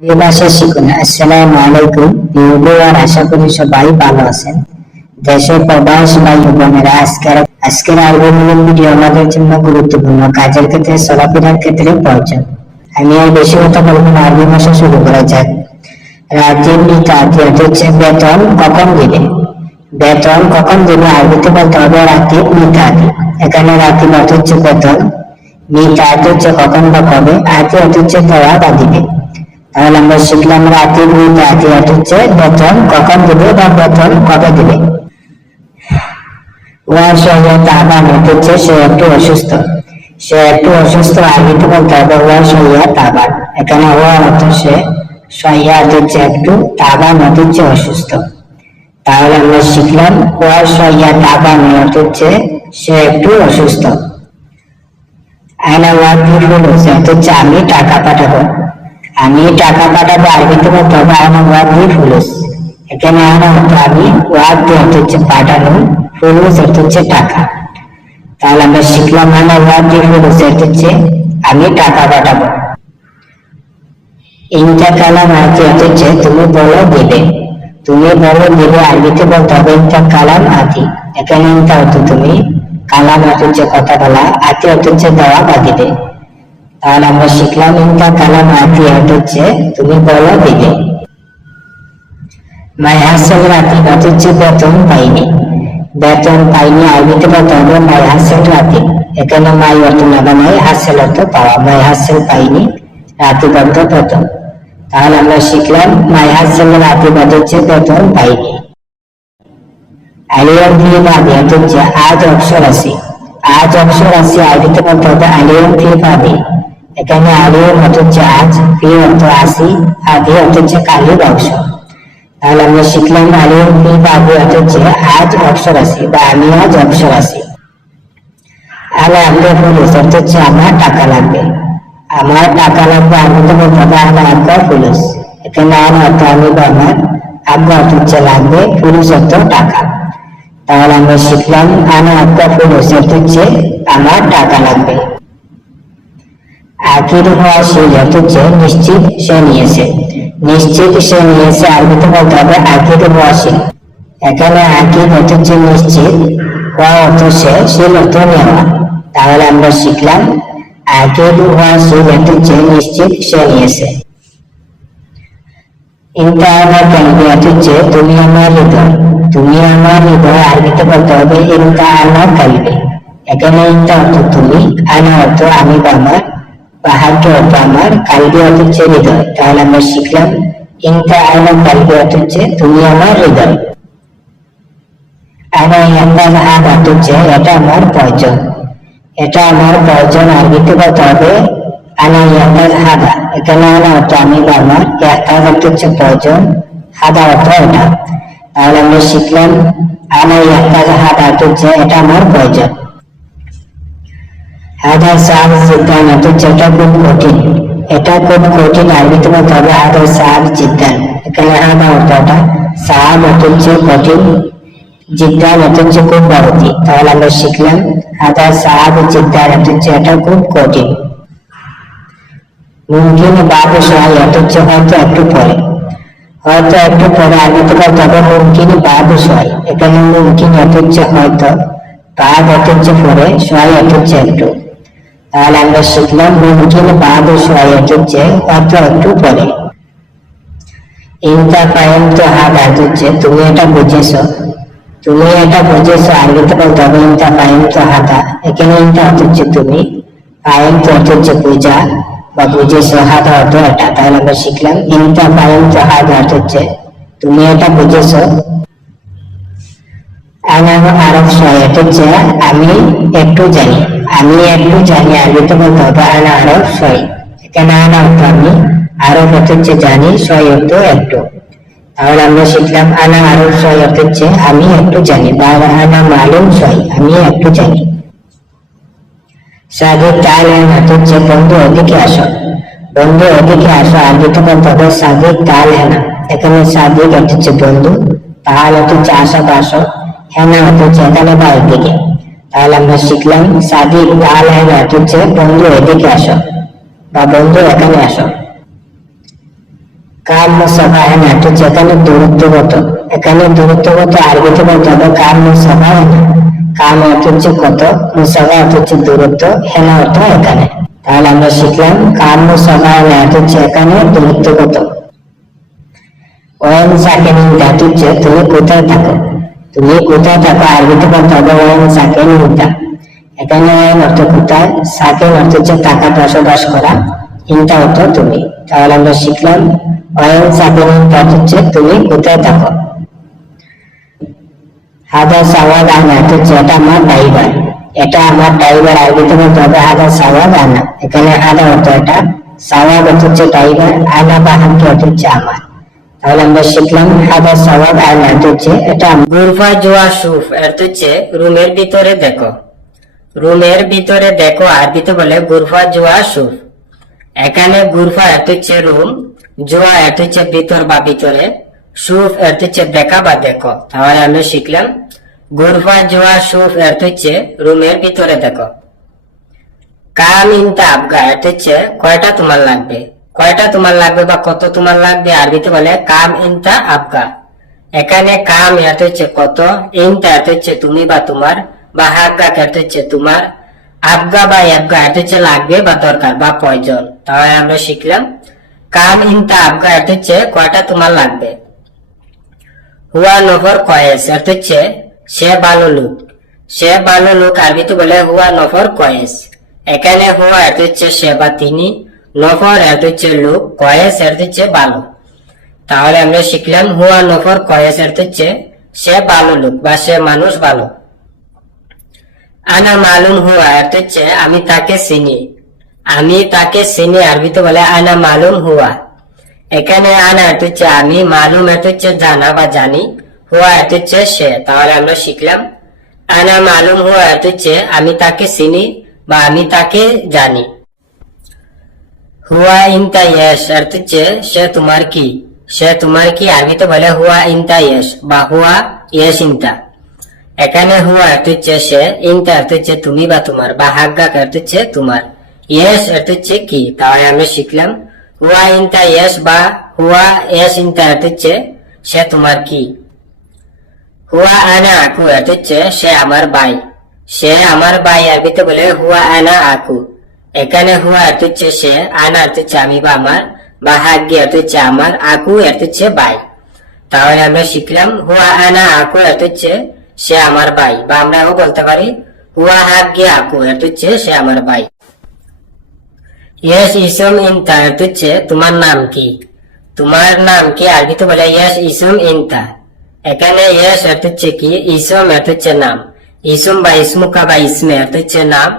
ভাষা শিখুন। আসসালামু আলাইকুম ভিউয়ার, আশা করি সবাই ভালো আছেন। দেশের প্রবাস ভাই বোনেরা, আজকের আরবি ভিডিও আমাদের জন্য গুরুত্বপূর্ণ, কাজের ক্ষেত্রে চলাফেরার ক্ষেত্রে প্রয়োজন। আমি আর বেশি কথা বলবো না, আরবি ভাষা শুরু করা যাক। রাজ্যের নিকাতি হচ্ছে বেতন কখন দিবে। বেতন কখন দিবে আরবিতে বলতে হবে রাতির নিকাতি। এখানে রাতি অর্থ হচ্ছে বেতন, নিকাত হচ্ছে কখন বা কবে, আতি অর্থ হচ্ছে দেওয়া বা দিবে। তাহলে আমরা শিখলাম রাতের নিকাতি অর্থ হচ্ছে বেতন কখন দিবে বা বেতন কবে দিবে। ওয়ার সহিয়া তাবান অর্থ হচ্ছে সে একটু অসুস্থ। সে একটু অসুস্থ, আরবিতে বলতে হবে ওয়ার সহিয়া তাবান। এখানে ওয়া অর্থ সে, সহিয়া অর্থ হচ্ছে একটু, তাবান অর্থ হচ্ছে অসুস্থ। তাহলে আমরা শিখলাম ওয়ার সহিয়া তাবান অর্থ হচ্ছে সে একটু অসুস্থ। আয়না ওয়াদির ফুলুস অর্থ হচ্ছে আমি টাকা পাঠাবো। আমি টাকা পাঠাবো আরবিতে বলতে হবে আয়না ওয়াদির ফুলুস। এখানে আয়না অর্থ আমি, ওয়াদি অর্থ হচ্ছে পাঠানো, ফুলুস অর্থ হচ্ছে টাকা। তাহলে আমরা শিখলাম আয়না ওয়াদির ফুলুস অর্থ হচ্ছে আমি টাকা পাঠাবো। ইনকা কালাম আতি অর্থ হচ্ছে তুমি বলো দিবে। তুমি বলো দিবে আরবিতে বলতে হবে ইনকা কালাম আতি। এখানে ইনকা অর্থ তুমি, কালাম অর্থ হচ্ছে কথা বলা, আতি অর্থ হচ্ছে দেওয়া বা দিবে। তাহলে আমরা শিখলাম ইনকা কালাম আতি অর্থ হচ্ছে তুমি বলো দিবে। মাই হাসেল রাতি অর্থ হচ্ছে বেতন পাইনি। বেতন পাইনি আরবিতে বলতে হবে মাই হাসেল রাতি। এখানে মাই অর্থ না বানাই, হাসেল অর্থ পাওয়া। মাই হাসেল পাইনি, রাতি অর্থ বেতন। তাহলে আমরা শিখলাম মাই হাসেল রাতি অর্থ হচ্ছে বেতন পাইনি। আলিয়াম ফি বাদি অর্থ হচ্ছে আজ অবসর আছি। আজ অবসর আছি আরবিতে বলতে হবে আলিয়াম ফি বাদি। এখানে আলিয়াম অর্থ হচ্ছে আজ, ফি অর্থ আছি, আদি অর্থ হচ্ছে কালির অবসর। তাহলে আমরা শিখলাম আলিয়াম ফি বাদি অর্থ হচ্ছে আজ অবসর আছি বা আমি আজ অবসর আছি। আলা আব্দা ফুলুস অর্থ হচ্ছে আমার টাকা লাগবে। আমার টাকা লাগবে আরবিতে বলতে হবে আলা আব্দা ফুলুস। এখানে আলা অর্থ আমি বা আমার, আব্দা অর্থ হচ্ছে লাগবে, ফুলুস অর্থ টাকা। তাহলে আমরা শিখলাম আনা আব্দা ফুলুস অর্থ হচ্ছে আমার টাকা লাগবে। আকিদ হওয়া সেই অর্থ হচ্ছে নিশ্চিত সে নিয়েছে। নিশ্চিত সে নিয়েছে আরবিতে বলতে হবে আকিদ হওয়া সেই। এখানে আকিদ অর্থ হচ্ছে নিশ্চিত, হওয়া অর্থ সে, সেই অর্থ নেওয়া। তাহলে আমরা শিখলাম আকিদ হওয়া সেই অর্থ হচ্ছে নিশ্চিত সে নিয়েছে। ইনকা আমার কালবি অর্থ হচ্ছে তুমি আমার হৃদয়। তুমি আমার হৃদয় আরবিতে বলতে হবে ইনকা আমার কালবি। এখানে ইনকা অর্থ তুমি, আনা অর্থ আমি বা আমার, বাহাগ্য অর্থ আমার, কালবি অর্থ হচ্ছে হৃদয়। তাহলে আমরা শিখলাম ইনকা আমার কালবি অর্থ হচ্ছে তুমি আমার হৃদয়। আনা ইয়ান্দাল হাদ অর্থ হচ্ছে এটা আমার প্রয়োজন। এটা আমার প্রয়োজন আরবিতে বলতে হবে আনা ইয়ান্দাল হাদা। এখানে আনা অর্থ আমি বা আমার, ইয়ান্দাল অর্থ হচ্ছে প্রয়োজন, হাদা অর্থ এটা। তাহলে আমরা শিখলাম আনা ইয়ান্দাল হাদা অর্থ হচ্ছে এটা আমার প্রয়োজন। হাদা সাব জিদ্দান অর্থ হচ্ছে এটা খুব কঠিন। এটা খুব কঠিন আরবিতে বলতে হবে হাদা সাব জিদ্দান। এখানে হাদা অর্থ এটা, সাব অর্থ হচ্ছে কঠিন, জিদ্দান অর্থ হচ্ছে খুব বাড়তি। তাহলে আমরা শিখলাম হাদা সাব জিদ্দান অর্থ হচ্ছে এটা খুব কঠিন। মুমকিন বাদে সহায় অর্থ হচ্ছে হয়তো একটু পরে। হয়তো একটু পরে আরবিতে বলতে হবে মুমকিন বাদে সহায়। এখানে মুমকিন অর্থ হচ্ছে হয়তো, বাদ অর্থ হচ্ছে পরে, সহায় অর্থ হচ্ছে একটু। তাহলে আমরা শিখলাম মুমকিন বাদে সহায় অর্থ হচ্ছে হয়তো একটু পরে। ইনকা পায়ন তো হাদ অর্থ হচ্ছে তুমি এটা বুঝেছো। তুমি এটা বুঝেছো আরবিতে বলতে হবে ইনকা পায়ন তো হাদা। এখানে ইনকা অর্থ হচ্ছে তুমি, পায়ন তো অর্থ হচ্ছে বুঝা বা বুঝেছো, হাদা অর্থ এটা। তাহলে আমরা শিখলাম ইনকা পায়ন তো হাদা অর্থ হচ্ছে তুমি এটা বুঝেছো। আনা আরব সহায় অর্থ হচ্ছে আমি একটু জানি। আমি একটু জানি আরবিতে বলতে হবে আনা আরব সহায়। এখানে আনা অর্থ আমি, আরব অর্থ হচ্ছে জানি, সহায় অর্থ একটু। তাহলে আমরা শিখলাম আনা আরব সহায় অর্থ হচ্ছে আমি একটু জানি বা আনা মালুম সহায়, আমি একটু জানি। সাদিক তাল অর্থ হচ্ছে বন্ধু ওদিকে আসো। বন্ধু ওদিকে আসো আরবিতে বলতে হবে সাদিক তাল হেনা। এখানে সাদিক অর্থ হচ্ছে বন্ধু, তাল অর্থ হচ্ছে আসো বা আসো, হেনা অর্থ হচ্ছে এখানে বা এদিকে। তাহলে আমরা শিখলাম সাদিক তাল হেনা অর্থ হচ্ছে বন্ধু এদিকে আসো বা বন্ধু এখানে আসো। কাম মুসাফাহান অর্থ হচ্ছে এখানে দূরত্বগত। এখানে দূরত্বগত আরবিতে বলতে হবে কাম মুসাফাহান। কাম অর্থ হচ্ছে কত, মুসাফা অর্থ হচ্ছে দূরত্ব, হেনা অর্থ এখানে। তাহলে আমরা শিখলাম কাম মুসাফাহান অর্থ হচ্ছে এখানে দূরত্বগত। ওয়াইন সাকেন ধাতু হচ্ছে তুমি কোথায় থাকো। তুমি কোথায় থাকো আরবিতে বলতে হবে ওয়াইন সাকেন ইনতা। এখানে ওয়াইন অর্থ কোথায়, সাকেন অর্থ হচ্ছে থাকা বসবাস করা, ইনতা অর্থ তুমি। তাহলে আমরা শিখলাম ওয়াইন সাকেন ইনতা হচ্ছে তুমি কোথায় থাকো। হাদা সাওয়াদ আনা হচ্ছে এটা আমার ড্রাইভার। এটা আমার ড্রাইভার আরবিতে বলতে হবে হাদা সাওয়াদ আনা। এখানে হাদা অর্থ এটা, সাওয়াদ অর্থ হচ্ছে ড্রাইভার, আনা বা হামকি অর্থ হচ্ছে আমার। তাহলে আমরা শিখলাম হাদা সাওয়াদ আনা হচ্ছে এটা। গুরফা জোয়া সুফ অর্থ হচ্ছে রুমের ভিতরে দেখো। রুমের ভিতরে দেখো আরবিতে বলে গুরফা জোয়া সুফ। এখানে গুরফা অর্থ হচ্ছে রুম, জোয়া অর্থ হচ্ছে ভিতর বা ভিতরে, সুফ অর্থ হচ্ছে দেখা বা দেখো। তাহলে আমরা শিখলাম গুরফা জোয়া সুফ অর্থ হচ্ছে রুমের ভিতরে দেখো। কাম ইনতা আবগা অর্থ হচ্ছে কয়টা তোমার লাগবে। কয়টা তোমার লাগবে বা কত তোমার লাগবে আরবিতে বলে কাম ইনতা আবগা। এখানে কাম অর্থ হচ্ছে কত, ইনতা অর্থ হচ্ছে তুমি বা তোমার, বা হাবগা অর্থ হচ্ছে তোমার, আবগা বা আবগা অর্থ হচ্ছে লাগবে বা দরকার বা প্রয়োজন। তাহলে আমরা শিখলাম কাম ইনতা আবগা অর্থ হচ্ছে কয়টা তোমার লাগবে। হুয়া নফর কয়েস অর্থ হচ্ছে সে ভালো লোক। সে ভালো লোক আরবিতে বলে হুয়া নফর কয়েস। এখানে হুয়া অর্থ হচ্ছে সে বা তিনি, নফর অর্থ হচ্ছে লোক, কয়েস অর্থ হচ্ছে ভালো। তাহলে আমরা শিখলাম হুয়া নফর কয়েস অর্থ হচ্ছে সে ভালো লোক বা সে মানুষ ভালো। আনা মালুম হুয়া অর্থ হচ্ছে আমি তাকে চিনি। আমি তাকে চিনি আরবিতে বলে আনা মালুম হুয়া। এখানে আনা অর্থ হচ্ছে আমি, মালুম অর্থ হচ্ছে জানা বা জানি, হুয়া অর্থ হচ্ছে সে। তাহলে আমরা শিখলাম আনা মালুম হুয়া অর্থ হচ্ছে আমি তাকে চিনি বা আমি তাকে জানি। হুয়া ইনতা ইয়েস অর্থ হচ্ছে সে তোমার কি। সে তোমার কি আরবিতে বলে হুয়া ইনতা ইয়েস বা হুয়া ইয়েস ইনতা। এখানে হুয়া অর্থ হচ্ছে সে, ইনতা অর্থ হচ্ছে তুমি বা তোমার, বা হাগ্গা অর্থ হচ্ছে তোমার, ইয়েস অর্থ হচ্ছে কি। তাহলে আমরা শিখলাম হুয়া ইনতা ইয়েস বা হুয়া ইয়েস ইনতা অর্থ হচ্ছে সে তোমার কি। হুয়া আনা আকু অর্থ হচ্ছে সে আমার ভাই। সে আমার ভাই আরবিতে বলে হুয়া আনা আকু। এখানে হুয়া অর্থ হচ্ছে সে, আনা অর্থ হচ্ছে আমি বা আমার, বা হাগ্গি অর্থ হচ্ছে আমার, আকু অর্থ হচ্ছে ভাই। তাহলে আমরা শিখলাম হুয়া আনা আকু অর্থ হচ্ছে সে আমার ভাই, বা আমরাও বলতে পারি হুয়া হাগ্গি আকু অর্থ হচ্ছে সে আমার ভাই। ইয়েস ইসম ইনতা অর্থ হচ্ছে তোমার নাম কি। তোমার নাম কি আরবিতে বলে ইয়েস ইসম ইনতা। এখানে ইয়েস অর্থ হচ্ছে কি, ইসম অর্থ হচ্ছে নাম, ইসম বা ইসমুকা বা ইসমে অর্থ হচ্ছে নাম,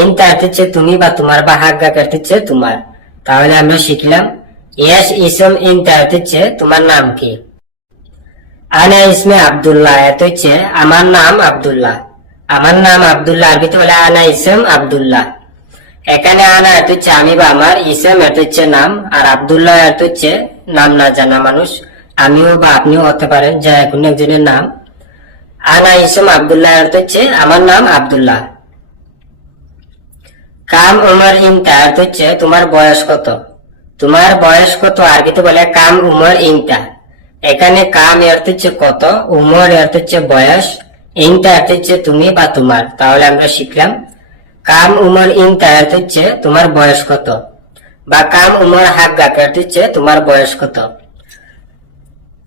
ইনতা অর্থ হচ্ছে তুমি বা তোমার, বা হাগ্গা অর্থ হচ্ছে তোমার। তাহলে আমরা শিখলাম ইয়েস ইসম ইনতা অর্থ হচ্ছে তোমার নাম কি। আনা ইসমে আব্দুল্লাহ অর্থ হচ্ছে আমার নাম আব্দুল্লাহ। আমার নাম আব্দুল্লাহ আরবিতে বলে আনা ইসম আব্দুল্লাহ। এখানে আনা অর্থ হচ্ছে আমি বা আমার, ইসম অর্থ হচ্ছে নাম, আর আব্দুল্লাহ অর্থ হচ্ছে নাম না জানা মানুষ, আমিও বা আপনিও হতে পারেন, যা কোনো একজনের নাম। আনা ইসম আব্দুল্লাহ অর্থ হচ্ছে আমার নাম আব্দুল্লাহ। কাম উমর ইনতা অর্থ হচ্ছে তোমার বয়স কত। তোমার বয়স কত আরবিতে বলে কাম উমর ইনতা। এখানে কাম অর্থ হচ্ছে কত, উমর অর্থ হচ্ছে বয়স, ইনতা অর্থ হচ্ছে তুমি বা তোমার। তাহলে আমরা শিখলাম কাম উমর ইনতা অর্থ হচ্ছে তোমার বয়স কত, বা কাম উমর হাগ্গা অর্থ হচ্ছে তোমার বয়স কত।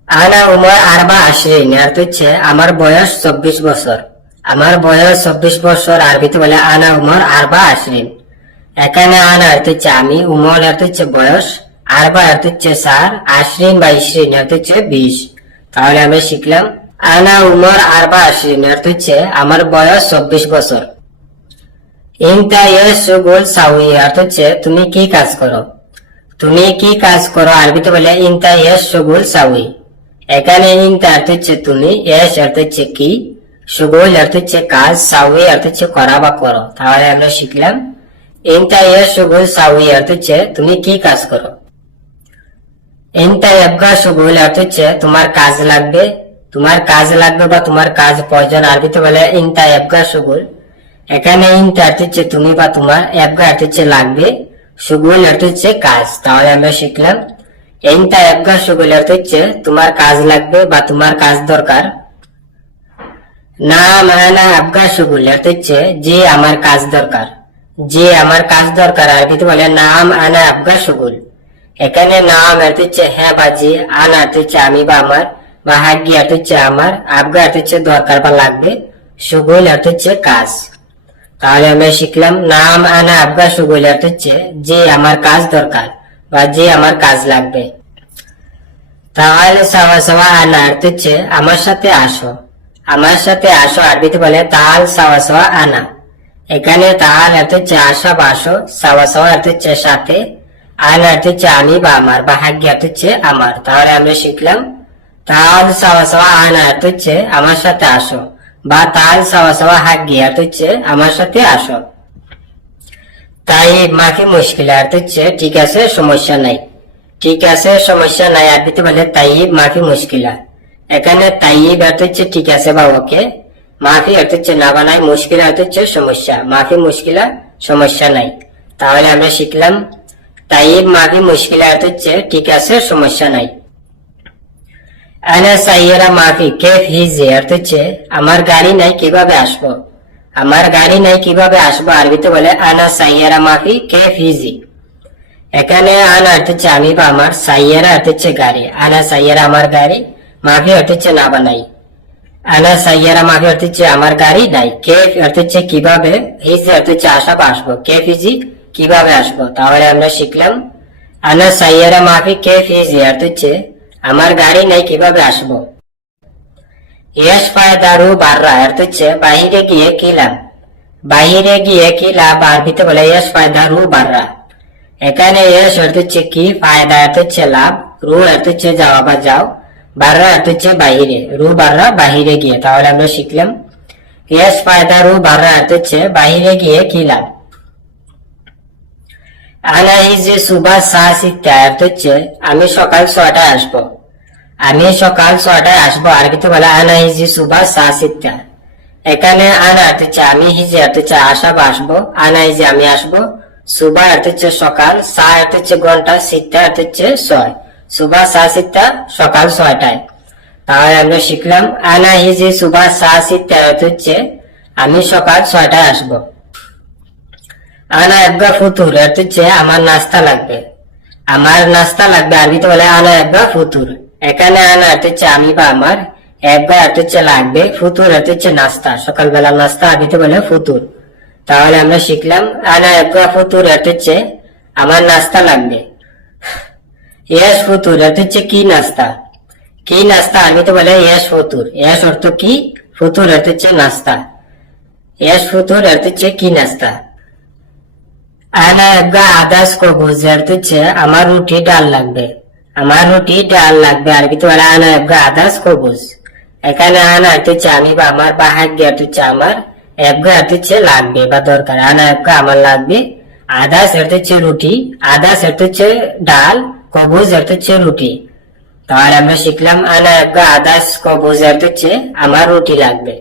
আনা উমর আরবা আশরিন অর্থ হচ্ছে আমার বয়স 24 বছর। আমার বয়স 24 বছর আরবিতে বলে আনা উমর আরবা আশরিন। এখানে আনা অর্থ হচ্ছে আমি, উমর অর্থ হচ্ছে বয়স, আরবা অর্থ হচ্ছে 4, আশরিন বা ইশরিন অর্থ হচ্ছে 20। তাহলে আমরা শিখলাম আনা উমর আরবা আশরিন অর্থ হচ্ছে আমার বয়স 24 বছর। ইনতা ইয়েস শুগুল সাউই অর্থ হচ্ছে তুমি কি কাজ করো। তুমি কি কাজ করো আরবিতে বলে ইনতা ইয়েস শুগুল সাউই। এখানে ইনতা অর্থ হচ্ছে তুমি, ইয়েস অর্থ হচ্ছে কি, শুগুল অর্থ হচ্ছে কাজ, সাউই অর্থ হচ্ছে করা বা করো। তাহলে আমরা শিখলাম ইনতা ইয়েস শুগুল সাউই অর্থ হচ্ছে তুমি কি কাজ করো। ইনতা ইয়াবগা শুগুল অর্থ হচ্ছে তোমার কাজ লাগবে। তোমার কাজ লাগবে বা তোমার কাজ প্রয়োজন আরবিতে বলে ইনতা ইয়াবগা শুগুল। এখানে ইনতা অর্থ হচ্ছে তুমি বা তোমার, ইয়াবগা অর্থ হচ্ছে লাগবে, শুগুল অর্থ হচ্ছে কাজ। তাহলে আমরা শিখলাম এইটা আবগা শুগুল অর্থ হচ্ছে তোমার কাজ লাগবে বা তোমার কাজ দরকার। নাম আনা আবগা শুগুল অর্থ হচ্ছে যে আমার কাজ দরকার, যে আমার কাজ দরকার আরবিতে বলে নাম আনা আবগা শুগুল। এখানে নাম অর্থ হচ্ছে হ্যাঁ বা জি, আনা অর্থ হচ্ছে আমি বা আমার, বা হাগি অর্থ হচ্ছে আমার, আবগা অর্থ হচ্ছে দরকার বা লাগবে, শুগুল অর্থ হচ্ছে কাজ। তাহলে আমরা শিখলাম নাম আনা আবগা শুগুল অর্থ হচ্ছে যে আমার কাজ দরকার বা যে আমার কাজ লাগবে। তাহলে সাওয়া সাওয়া আনা অর্থ হচ্ছে আমার সাথে আসো, আমার সাথে আসো আরবিতে বলে তাল সাওয়া সাওয়া আনা। এখানে তাল অর্থ হচ্ছে আসা বা আসো, সাওয়া সাওয়া অর্থ হচ্ছে সাথে, আনা অর্থ হচ্ছে আমি বা আমার, বা হাগ্য অর্থ হচ্ছে আমার। তাহলে আমরা শিখলাম তাল সাওয়া সাওয়া আনা অর্থ হচ্ছে আমার সাথে আসো, বা তাল সাওয়া সাওয়া হাগ্য অর্থ হচ্ছে আমার সাথে আসো। তাই মাফি মুশকিল অর্থ হচ্ছে ঠিক আছে সমস্যা নাই, ঠিক আছে সমস্যা নাই আরবিতে বলে তাইব মাফি মুশকিলা। এখানে তাইব অর্থ হচ্ছে ঠিক আছে বা ওকে, মাফি অর্থ হচ্ছে না বানাই, মুশকিলা অর্থ হচ্ছে সমস্যা, মাফি মুশকিলা সমস্যা নাই। তাহলে আমরা শিখলাম তাইব মাফি মুশকিলা অর্থ হচ্ছে ঠিক আছে সমস্যা নাই। আনা সাইয়ারা মাফি কেফ হিজি অর্থ হচ্ছে আমার গাড়ি নাই কিভাবে আসবো, আমার গাড়ি নাই কিভাবে আসবো আরবিতে বলে আনা সাইয়ারা মাফি কেফ হিজি। এখানে আনা অর্থ হচ্ছে আমি বা আমার, সাইয়ারা অর্থ হচ্ছে গাড়ি, আনা সাইয়ারা আমার গাড়ি, মাফি অর্থ হচ্ছে না বানাই। আনা সাইয়ারা মাফি অর্থ হচ্ছে আমার গাড়ি নাই, কেফ অর্থ হচ্ছে কিভাবে, হিজি অর্থ হচ্ছে আসা বা আসবো, কেফ হিজি কিভাবে আসবো। তাহলে আমরা শিখলাম আনা সাইয়ারা মাফি কেফ হিজি অর্থ হচ্ছে আমার গাড়ি নাই কিভাবে আসবো। ইয়াস ফায়দারু বাররা অর্থ হচ্ছে বাহিরে গিয়ে কি লাভ, বাহিরে গিয়ে কি লাভ আরবিতে বলে ইয়াস ফায়দারু বাররা। এখানে ইয়াস অর্থ হচ্ছে কি, ফায়দা অর্থ হচ্ছে লাভ, রু অর্থ হচ্ছে যাওয়া বা যাও, বাররা অর্থ হচ্ছে বাহিরে, রু বাররা বাহিরে গিয়ে। তাহলে আমরা শিখলাম ইয়াস ফায়দারু বাররা অর্থ হচ্ছে বাহিরে গিয়ে কি লাভ। আনা হিজি সুবাহ সাহসিকতা অর্থ হচ্ছে আমি সকাল 6টায় আসবো, আমি সকাল 6টায় আসবো আরবিতে বলে আনা হিজি সুবাহ সাহসিকতা। এখানে আনা অর্থ হচ্ছে আমি, হিজি অর্থ হচ্ছে আসা বা আসবো, আনা হিজি আমি আসবো, সুবাহ অর্থ হচ্ছে সকাল, সা অর্থ হচ্ছে ঘন্টা, সিকতা অর্থ হচ্ছে 6, সুবাহ সাহসিকতা সকাল 6টায়। তাহলে আমরা শিখলাম আনা হিজি সুবাহ সাহসিকতা অর্থ হচ্ছে আমি সকাল 6টায় আসবো। আনা আবগা ফুতুর অর্থ হচ্ছে আমার নাস্তা লাগবে, আমার নাস্তা লাগবে আরবিতে বলে আনা আবগা ফুতুর। এখানে আনা অর্থ হচ্ছে আমি বা আমার, আবগা অর্থ হচ্ছে লাগবে, ফুতুর অর্থ হচ্ছে নাস্তা, সকালবেলা নাস্তা আরবিতে বলে ফুতুর। তাহলে আমরা শিখলাম আনা আবগা ফুতুর অর্থ হচ্ছে আমার নাস্তা লাগবে। ইয়াস ফুতুর অর্থ হচ্ছে কি নাস্তা, কি নাস্তা আরবিতে বলে ইয়াস ফুতুর। ইয়াস অর্থ কি, ফুতুর অর্থ হচ্ছে নাস্তা, ইয়াস ফুতুর অর্থ হচ্ছে কি নাস্তা। আনা আবগা আদাস কো বুঝে অর্থ হচ্ছে আমার রুটি ডাল লাগবে, আমার রুটি ডাল লাগবে আরবিতে বলে আনা আবগা আদাস কো বুঝ। এখানে আনা অর্থ হচ্ছে আমি বা আমার, বা হাগ্য অর্থ হচ্ছে আমার, আবগা অর্থ হচ্ছে লাগবে বা দরকার, আনা আবগা আমার লাগবে, আদাস অর্থ হচ্ছে রুটি, আদাস অর্থ হচ্ছে ডাল, কবুজ অর্থ হচ্ছে রুটি। তাহলে আমরা শিখলাম আনা আবগা আদাস কবুজ অর্থ হচ্ছে আমার রুটি লাগবে।